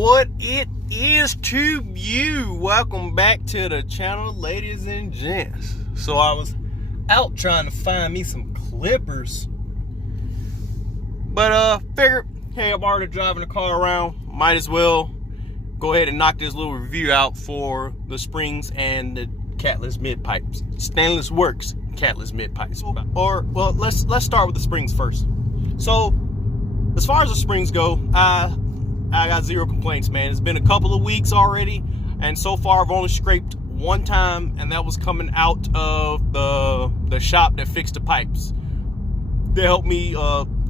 What it is to you? Welcome back to the channel, ladies and gents. So I was out trying to find me some clippers, but figured, hey, I'm already driving the car around, might as well go ahead and knock this little review out for the springs and the catless mid pipes. Stainless Works catless mid pipes. Or well, let's start with the springs first. So as far as the springs go, I got zero complaints, man. It's been a couple of weeks already, and so far I've only scraped one time, and that was coming out of the shop that fixed the pipes. They helped me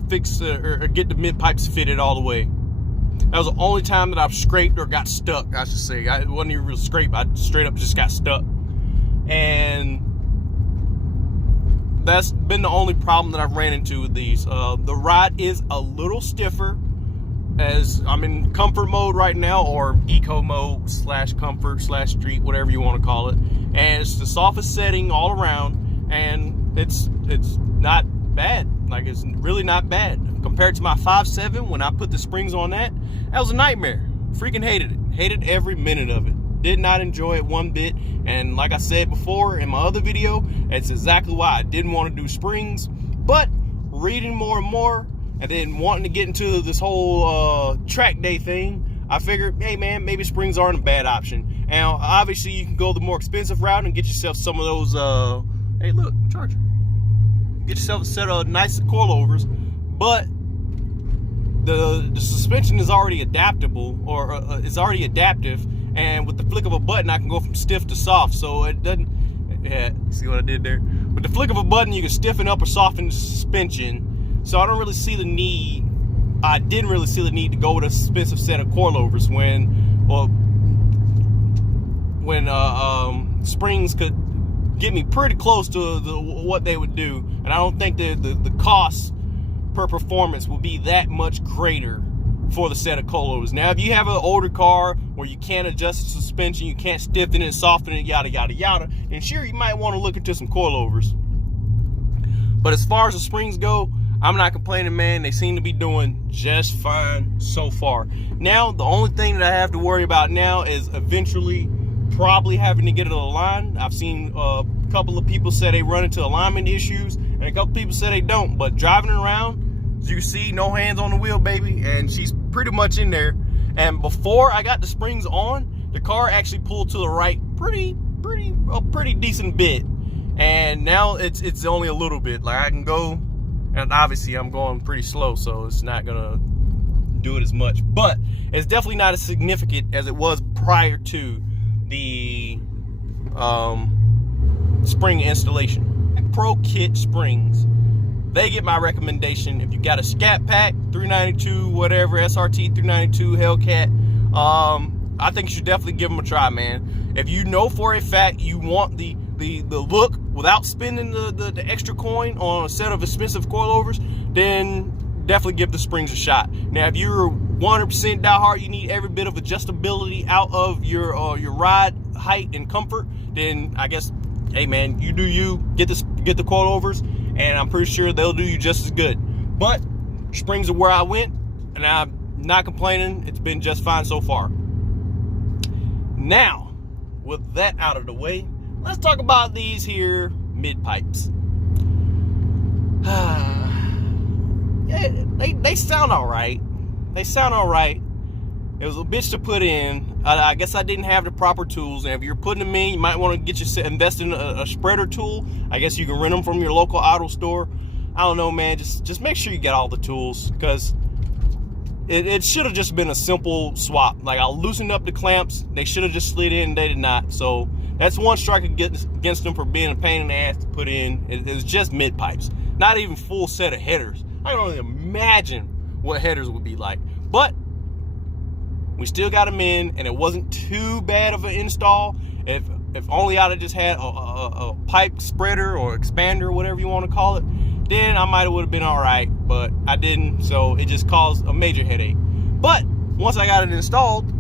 fix or get the mid pipes fitted all the way. That was the only time that I've scraped or got stuck, I should say. It wasn't even real scrape. I straight up just got stuck. And that's been the only problem that I've ran into with these. The ride is a little stiffer, as I'm in comfort mode right now, or eco mode / comfort / street, whatever you want to call it. And it's the softest setting all around, and it's not bad. Like, it's really not bad compared to my 5.7. When I put the springs on that was a nightmare. Freaking hated it. Hated every minute of it. Did not enjoy it one bit. And like I said before in my other video, that's exactly why I didn't want to do springs. But reading more and more, and then wanting to get into this whole track day thing, I figured, hey man, maybe springs aren't a bad option. And obviously you can go the more expensive route and get yourself some of those, hey look, charger. Get yourself a set of nice coilovers, but the suspension is already adaptable, or it's already adaptive, and with the flick of a button I can go from stiff to soft, so it doesn't, yeah, see what I did there? With the flick of a button you can stiffen up or soften the suspension. So I don't really see the need, I didn't really see the need to go with a expensive set of coilovers when springs could get me pretty close to what they would do. And I don't think the cost per performance will be that much greater for the set of coilovers. Now, if you have an older car where you can't adjust the suspension, you can't stiffen it, soften it, yada, yada, yada, then sure, you might want to look into some coilovers. But as far as the springs go, I'm not complaining, man. They seem to be doing just fine so far. Now, the only thing that I have to worry about now is eventually probably having to get it aligned. I've seen a couple of people say they run into alignment issues, and a couple people say they don't. But driving around, as you can see, no hands on the wheel, baby, and she's pretty much in there. And before I got the springs on, the car actually pulled to the right a pretty decent bit. And now it's only a little bit. Like, I can go. And obviously I'm going pretty slow, so it's not gonna do it as much. But it's definitely not as significant as it was prior to the spring installation. Pro Kit springs, they get my recommendation. If you got a Scat Pack 392, whatever, SRT 392, Hellcat, I think you should definitely give them a try, man. If you know for a fact you want the look without spending the extra coin on a set of expensive coilovers, then definitely give the springs a shot. Now, if you're 100% diehard, you need every bit of adjustability out of your ride height and comfort, then I guess, hey man, you do you, get the coilovers, and I'm pretty sure they'll do you just as good. But springs are where I went, and I'm not complaining. It's been just fine so far. Now, with that out of the way, let's talk about these here mid pipes. Yeah, they sound all right. They sound all right. It was a bitch to put in. I guess I didn't have the proper tools. And if you're putting them in, you might want to invest in a spreader tool. I guess you can rent them from your local auto store. I don't know, man. Just make sure you get all the tools, because it should have just been a simple swap. Like, I loosened up the clamps. They should have just slid in. They did not. So that's one strike against them for being a pain in the ass to put in. It's just mid pipes, not even full set of headers. I don't even imagine what headers would be like. But we still got them in, and it wasn't too bad of an install. If only I'd have just had a pipe spreader or expander, whatever you want to call it, then I might have would have been all right. But I didn't, so it just caused a major headache. But once I got it installed,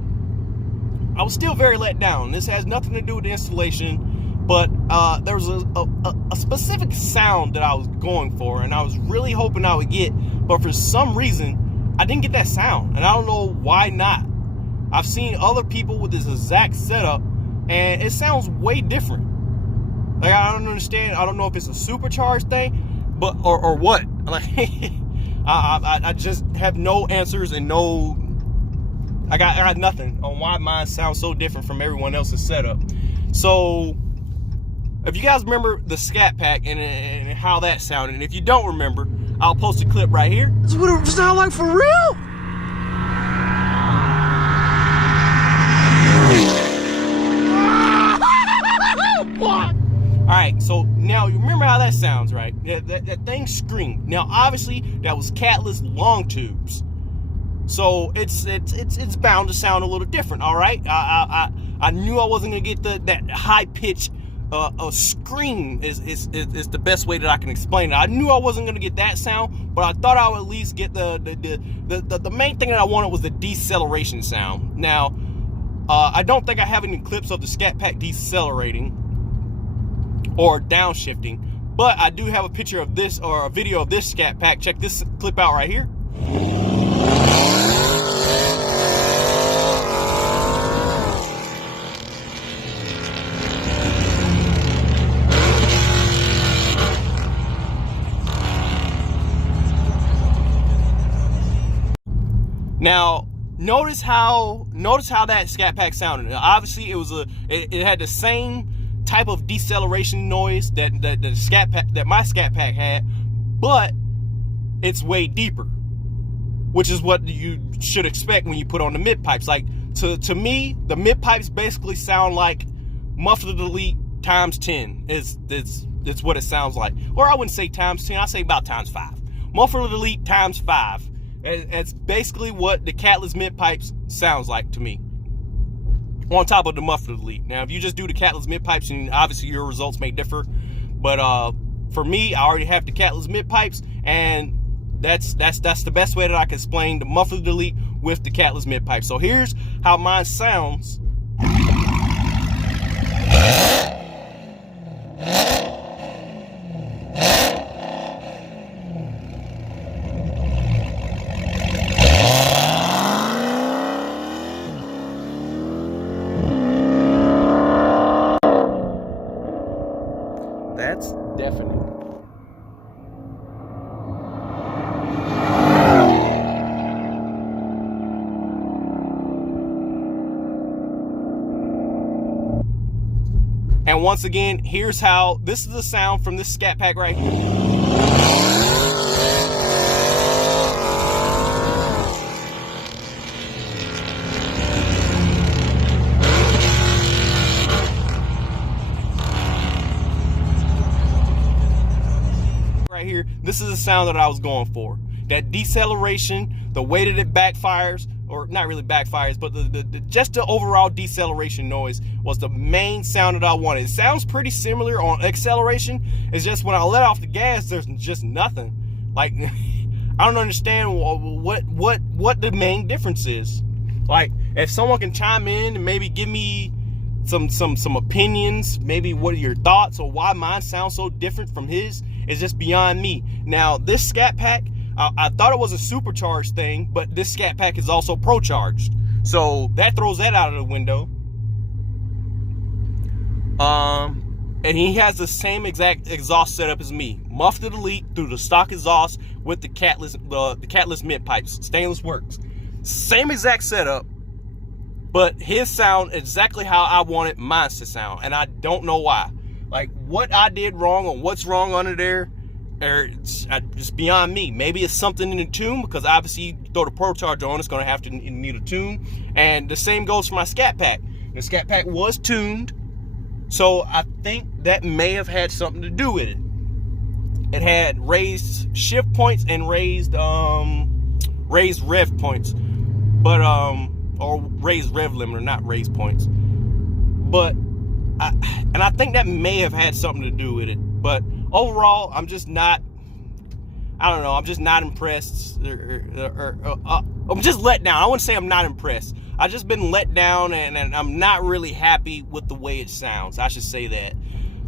I was still very let down. This has nothing to do with the installation, but there was a specific sound that I was going for, and I was really hoping I would get, but for some reason I didn't get that sound, and I don't know why not. I've seen other people with this exact setup, and it sounds way different. Like, I don't understand. I don't know if it's a supercharged thing, but or what. Like, I just have no answers and no. I got nothing on why mine sounds so different from everyone else's setup. So, if you guys remember the Scat Pack and how that sounded, and if you don't remember, I'll post a clip right here. This is what it sound like for real? What? Alright, so now you remember how that sounds, right? That thing screamed. Now, obviously, that was catless long tubes. So it's bound to sound a little different, all right? I knew I wasn't gonna get that high pitch scream is the best way that I can explain it. I knew I wasn't gonna get that sound, but I thought I would at least get the main thing that I wanted was the deceleration sound. Now, I don't think I have any clips of the Scat Pack decelerating or downshifting, but I do have a picture of this or a video of this Scat Pack. Check this clip out right here. Now, notice how that Scat Pack sounded. Now, obviously, it had the same type of deceleration noise that my Scat Pack had, but it's way deeper, which is what you should expect when you put on the mid pipes. Like, to me, the mid pipes basically sound like muffler delete times 10. It's what it sounds like. Or I wouldn't say times 10, I say about times 5. Muffler delete times 5. It's basically what the catless mid pipes sounds like to me, on top of the muffler delete. Now, if you just do the catless mid pipes, and obviously your results may differ, but for me, I already have the catless mid pipes, and that's the best way that I can explain the muffler delete with the catless mid pipes. So here's how mine sounds. That's definite. And once again, here's how this is the sound from this Scat Pack right here. Here, this is the sound that I was going for. That deceleration, the way that it backfires, or not really backfires, but just the overall deceleration noise was the main sound that I wanted. It sounds pretty similar on acceleration. It's just when I let off the gas, there's just nothing. Like, I don't understand what the main difference is. Like, if someone can chime in and maybe give me some opinions, maybe what are your thoughts or why mine sounds so different from his, is just beyond me. Now, this Scat Pack, I thought it was a supercharged thing, but this Scat Pack is also pro-charged. So that throws that out of the window. And he has the same exact exhaust setup as me. Muffler delete through the stock exhaust with the catless mid pipes. Stainless works. Same exact setup, but his sound exactly how I wanted mine to sound, and I don't know why. Like, what I did wrong or what's wrong under there, it's just beyond me. Maybe it's something in the tune, because obviously you throw the Pro Charger on, it's going to have to need a tune. And the same goes for my Scat Pack. The Scat Pack was tuned, so I think that may have had something to do with it. It had raised shift points and raised rev points, but or raised rev limiter, not raised points. But I think that may have had something to do with it. But overall, I'm just not, I don't know, I'm just not impressed. I'm just let down. I wouldn't say I'm not impressed. I've just been let down, and I'm not really happy with the way it sounds. I should say that.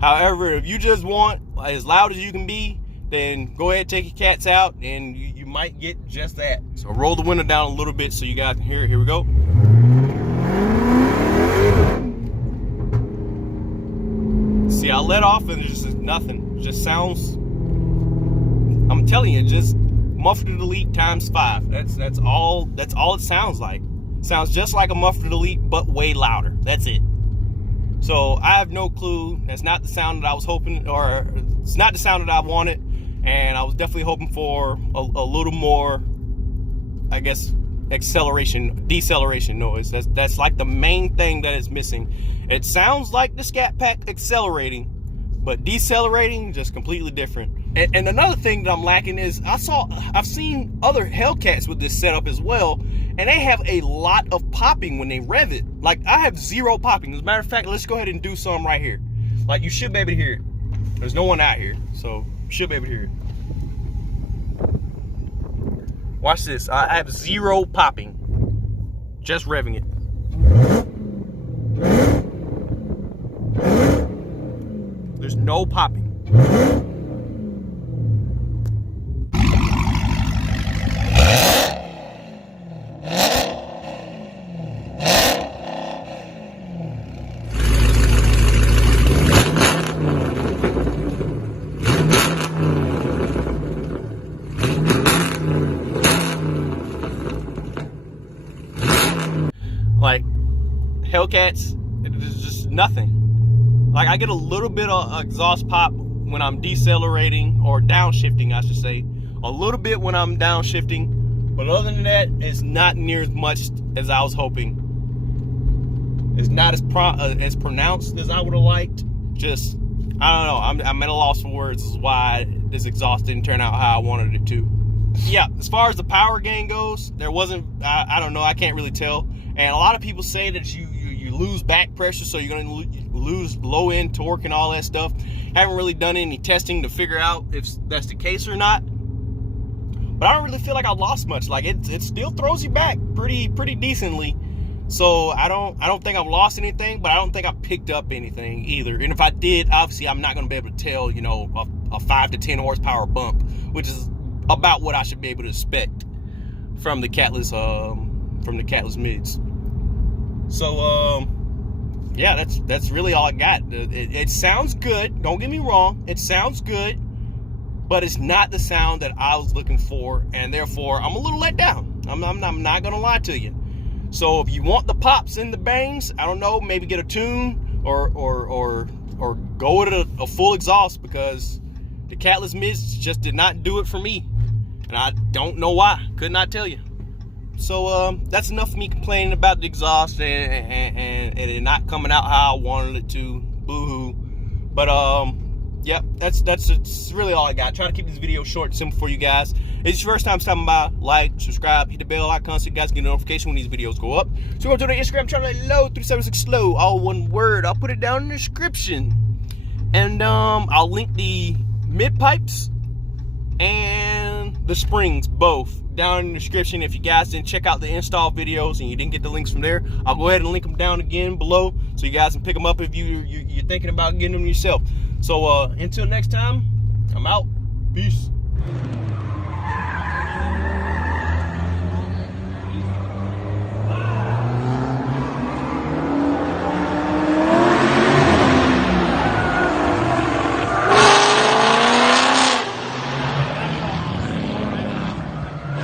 However, if you just want as loud as you can be, then go ahead, take your cats out, and you might get just that. So roll the window down a little bit so you guys can hear it. Here we go. I let off and there's just nothing. It just sounds, I'm telling you, just muffler delete times 5. That's all it sounds like. Sounds just like a muffler delete, but way louder. That's it. So I have no clue. That's not the sound that I was hoping, or it's not the sound that I wanted. And I was definitely hoping for a little more, I guess, deceleration noise. That's like the main thing that is missing. It sounds like the Scat Pack accelerating, but decelerating just completely different. And another thing that I'm lacking is I've seen other Hellcats with this setup as well, and they have a lot of popping when they rev it. Like, I have 0 popping. As a matter of fact, let's go ahead and do some right here. Like, you should be able to hear it. There's no one out here, so you should be able to hear it. Watch this. I have 0 popping. Just revving it. There's no popping. Like, Hellcats, it's just nothing. Like, I get a little bit of exhaust pop when I'm decelerating, or downshifting, I should say. A little bit when I'm downshifting, but other than that, it's not near as much as I was hoping. It's not as pronounced as I would have liked. Just, I don't know. I'm at a loss for words. This is why this exhaust didn't turn out how I wanted it to. Yeah, as far as the power gain goes, there wasn't, I don't know, I can't really tell. And a lot of people say that you lose back pressure, so you're going to lose low end torque and all that stuff. Haven't really done any testing to figure out if that's the case or not. But I don't really feel like I lost much. Like, it still throws you back pretty decently. So I don't think I've lost anything, but I don't think I picked up anything either. And if I did, obviously I'm not going to be able to tell, you know, a 5 to 10 horsepower bump, which is about what I should be able to expect from the catless mids. So yeah, that's really all I got. It sounds good, don't get me wrong, it sounds good, but it's not the sound that I was looking for, and therefore I'm a little let down. I'm not gonna lie to you. So if you want the pops and the bangs, I don't know, maybe get a tune or go with a full exhaust, because the catless mids just did not do it for me. And I don't know why. Could not tell you. So that's enough of me complaining about the exhaust and it not coming out how I wanted it to. Boo-hoo. But yep, that's really all I got. Trying to keep this video short and simple for you guys. If it's your first time stopping by, like, subscribe, hit the bell icon so you guys get a notification when these videos go up. So go to the Instagram channel, low376slow, all one word. I'll put it down in the description. And I'll link the mid pipes and the springs both down in the description. If you guys didn't check out the install videos and you didn't get the links from there, I'll go ahead and link them down again below so you guys can pick them up if you're thinking about getting them yourself. So until next time, I'm out. Peace.